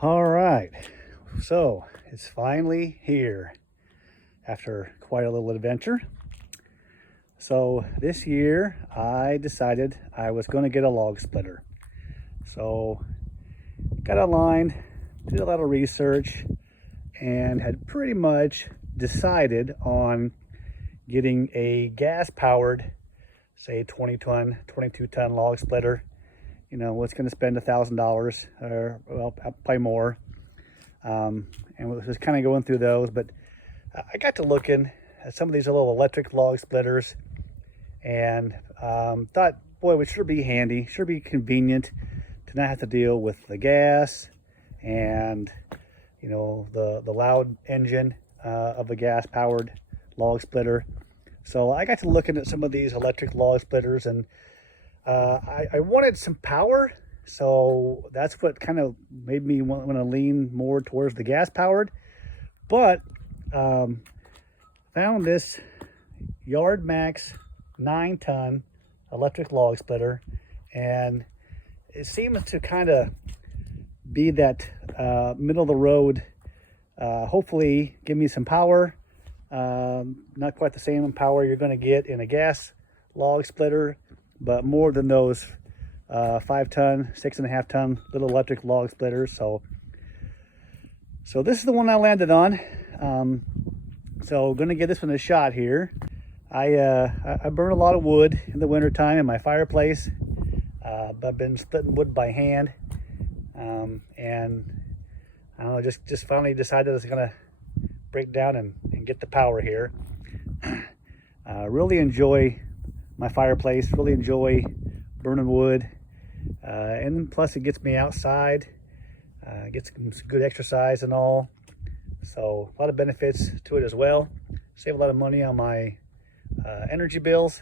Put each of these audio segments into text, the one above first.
All right, so it's finally here after quite a little adventure. So this year I decided I was going to get a log splitter. So got online, did a lot of research, and had pretty much decided on getting a gas powered, say 20-ton, 22-ton log splitter. You know, what's going to spend $1,000 or, well, probably more. And was just kind of going through those, but I got to looking at some of these little electric log splitters and thought, boy, it would sure be handy, sure be convenient to not have to deal with the gas and, you know, the loud engine of a gas powered log splitter. So I got to looking at some of these electric log splitters, and I wanted some power, so that's what kind of made me want to lean more towards the gas powered. But found this Yardmax 9-ton electric log splitter, and it seems to kind of be that middle of the road. Hopefully give me some power, not quite the same power you're going to get in a gas log splitter, but more than those 5-ton, 6.5-ton little electric log splitters. So this is the one I landed on. So gonna give this one a shot here. I burn a lot of wood in the wintertime in my fireplace. I've been splitting wood by hand, and I don't know, just finally decided I was gonna break down and get the power here. Really enjoy my fireplace, really enjoy burning wood, and plus it gets me outside, gets some good exercise and all. So a lot of benefits to it as well. Save a lot of money on my energy bills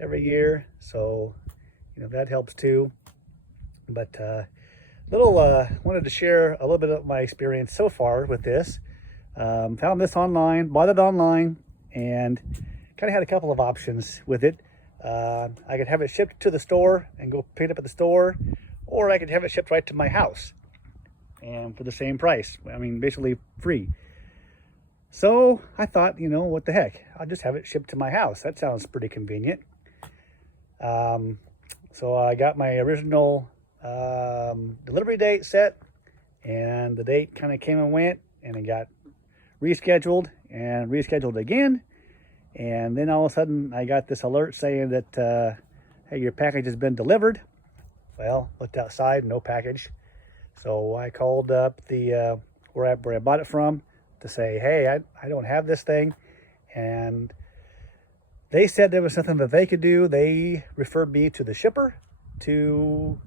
every year, so you know that helps too. But wanted to share a little bit of my experience so far with this. Found this online, bought it online, and kind of had a couple of options with it. I could have it shipped to the store and go pick it up at the store, or I could have it shipped right to my house and for the same price. I mean, basically free. So I thought, you know, what the heck, I'll just have it shipped to my house. That sounds pretty convenient. So I got my original delivery date set, and the date kind of came and went, and it got rescheduled and rescheduled again. And then all of a sudden I got this alert saying that, hey, your package has been delivered. Well, looked outside, no package. So I called up the where I bought it from to say, hey, I don't have this thing. And they said there was something that they could do. They referred me to the shipper to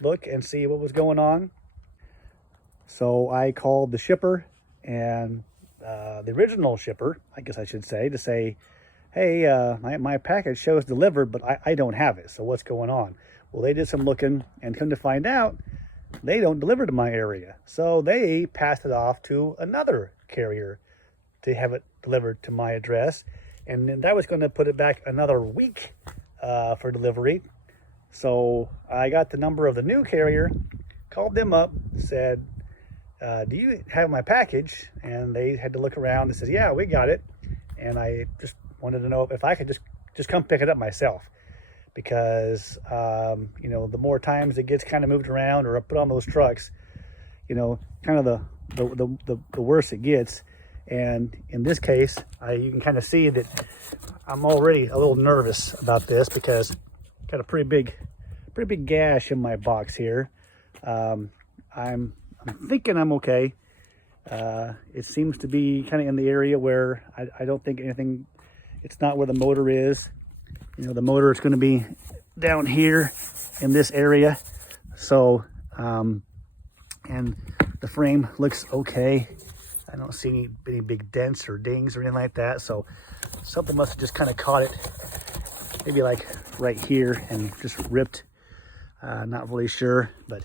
look and see what was going on. So I called the shipper, and the original shipper, I guess I should say, to say, hey, my package shows delivered, but I don't have it. So what's going on? Well, they did some looking, and come to find out, they don't deliver to my area. So they passed it off to another carrier to have it delivered to my address. And then that was going to put it back another week for delivery. So I got the number of the new carrier, called them up, said, do you have my package? And they had to look around and says, yeah, we got it. And I just wanted to know if I could just come pick it up myself, because you know, the more times it gets kind of moved around or put on those trucks, you know, kind of the worse it gets. And in this case, you can kind of see that I'm already a little nervous about this, because I've got a pretty big gash in my box here. I'm thinking I'm okay. It seems to be kind of in the area where I don't think anything, it's not where the motor is. You know, the motor is going to be down here in this area. So, and the frame looks okay. I don't see any big dents or dings or anything like that. So something must have just kind of caught it, maybe like right here, and just ripped. Not really sure, but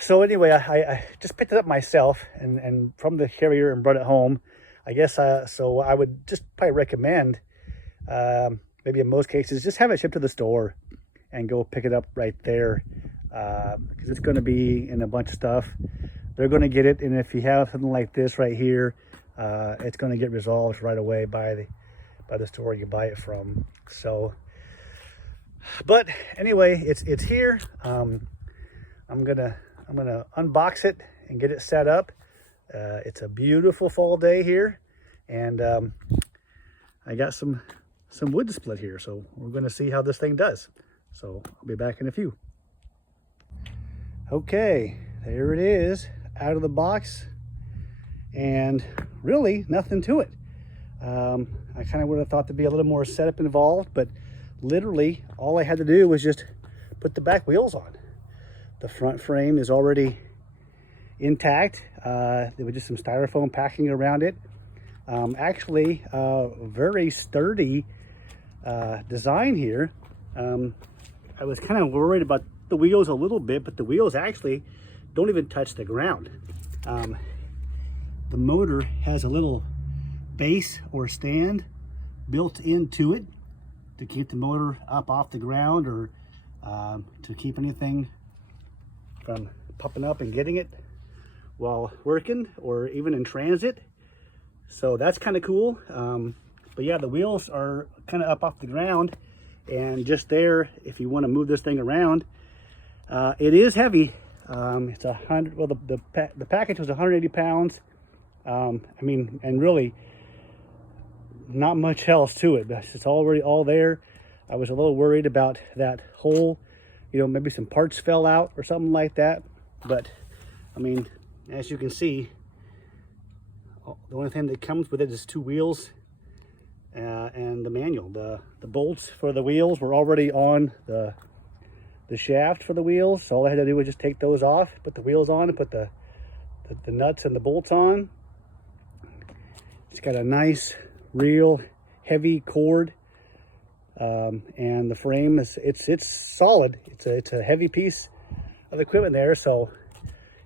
so anyway, I just picked it up myself and from the carrier and brought it home. I guess so I would just probably recommend, maybe in most cases, just have it shipped to the store and go pick it up right there. because it's going to be in a bunch of stuff. They're going to get it, and if you have something like this right here, it's going to get resolved right away by the store you buy it from. So, but anyway, it's here. I'm gonna unbox it and get it set up. It's a beautiful fall day here, and I got some wood split here, so we're going to see how this thing does. So I'll be back in a few. Okay, there it is, out of the box, and really nothing to it. I kind of would have thought there'd be a little more setup involved, but literally all I had to do was just put the back wheels on. The front frame is already intact. There was just some styrofoam packing around it. Actually, very sturdy design here. I was kind of worried about the wheels a little bit, but the wheels actually don't even touch the ground. The motor has a little base or stand built into it to keep the motor up off the ground, or to keep anything from popping up and getting it while working or even in transit. So that's kind of cool. But yeah, the wheels are kind of up off the ground, and just there, if you want to move this thing around, it is heavy. It's 100. Well, the package was 180 pounds. I mean, and really not much else to it. It's already all there. I was a little worried about that hole, you know, maybe some parts fell out or something like that. But I mean, as you can see, the only thing that comes with it is 2 wheels and the manual. The bolts for the wheels were already on the shaft for the wheels, so all I had to do was just take those off, put the wheels on, and put the nuts and the bolts on. It's got a nice, real heavy cord, and the frame is it's solid. It's a heavy piece of equipment there. So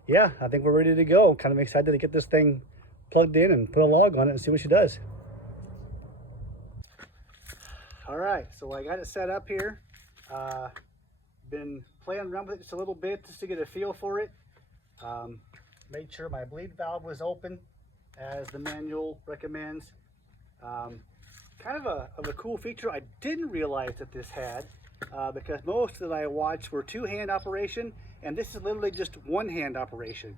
yeah, I think we're ready to go. I'm kind of excited to get this thing plugged in and put a log on it and see what she does. All right, so I got it set up here. Been playing around with it just a little bit just to get a feel for it. Made sure my bleed valve was open as the manual recommends. Kind of a cool feature I didn't realize that this had, because most that I watched were 2-hand operation, and this is literally just 1-hand operation.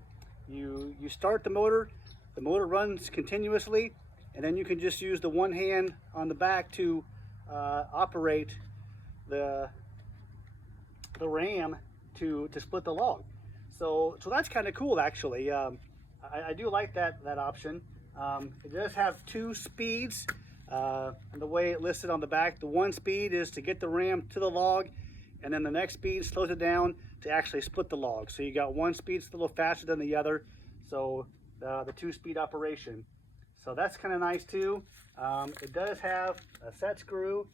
You start the motor runs continuously, and then you can just use the 1 hand on the back to operate the ram to split the log. So that's kind of cool, actually. I do like that option. It does have 2 speeds, and the way it listed on the back, the 1 speed is to get the ram to the log, and then the next speed slows it down to actually split the log. So you got 1 speed that's a little faster than the other, so the 2-speed operation. So that's kind of nice too. It does have a set screw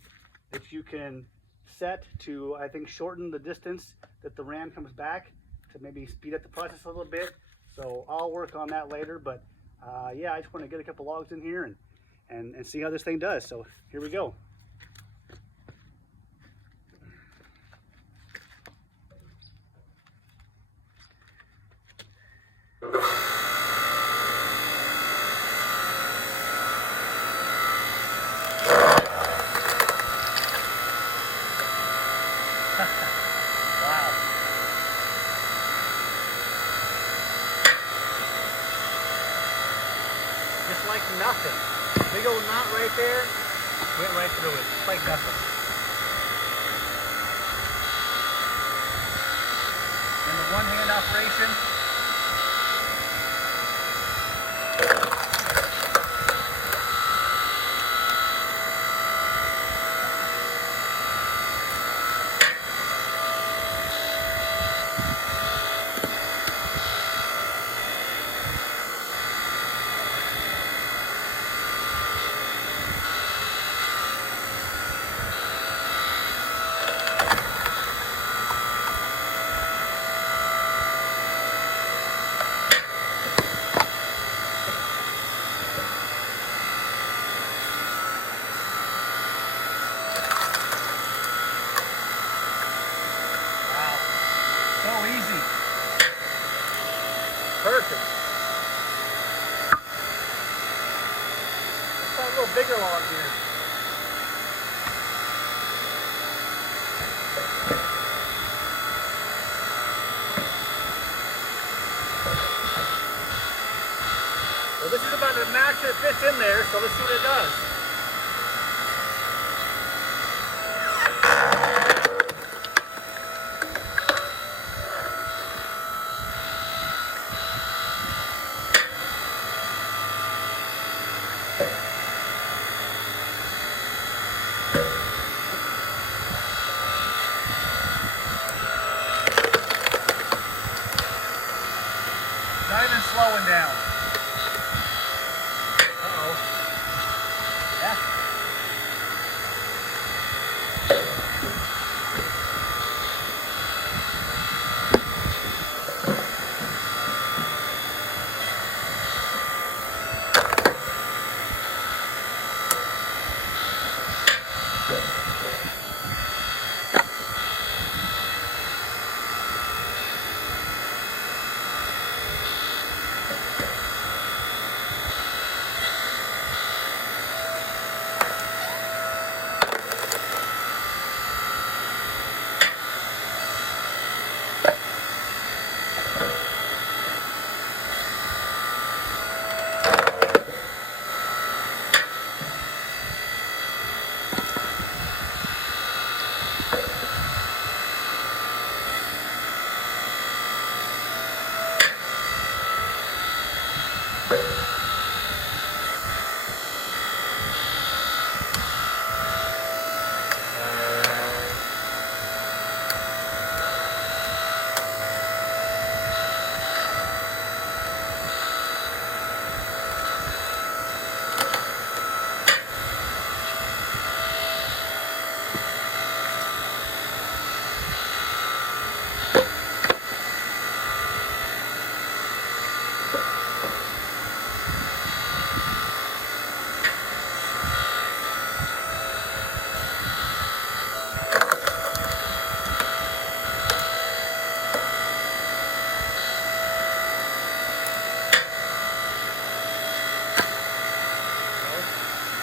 that you can set to, I think, shorten the distance that the ram comes back, to maybe speed up the process a little bit. So I'll work on that later, but yeah, I just want to get a couple logs in here and see how this thing does. So here we go. Just like nothing. Big old knot right there, went right through it, just like nothing. And the 1-hand operation. Perfect. Let's try a little bigger log here. Well, this is about the max it fits in there, so let's see what it does. Not even slowing down. Uh-oh. Yeah.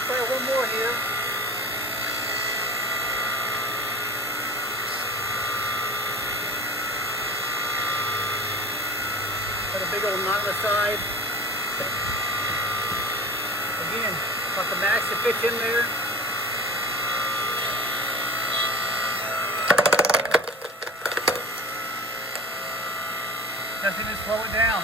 Try one more here. Put a big old knot on the side. Again, about the max it fits in there. Doesn't even slow it down.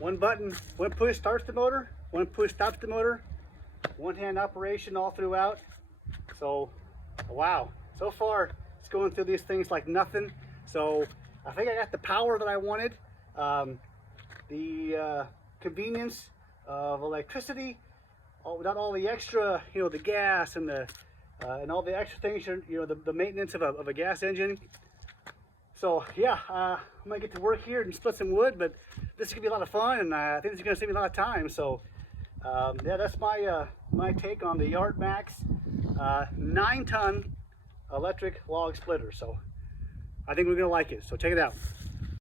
One button, one push starts the motor, one push stops the motor, one hand operation all throughout. So, wow, so far it's going through these things like nothing. So I think I got the power that I wanted, the convenience of electricity, without all the extra, you know, the gas and the and all the extra things, you know, the maintenance of a gas engine. So yeah, I'm gonna get to work here and split some wood, but this is gonna be a lot of fun, and I think this is gonna save me a lot of time. So yeah, that's my my take on the Yardmax 9-ton electric log splitter. So I think we're gonna like it. So check it out.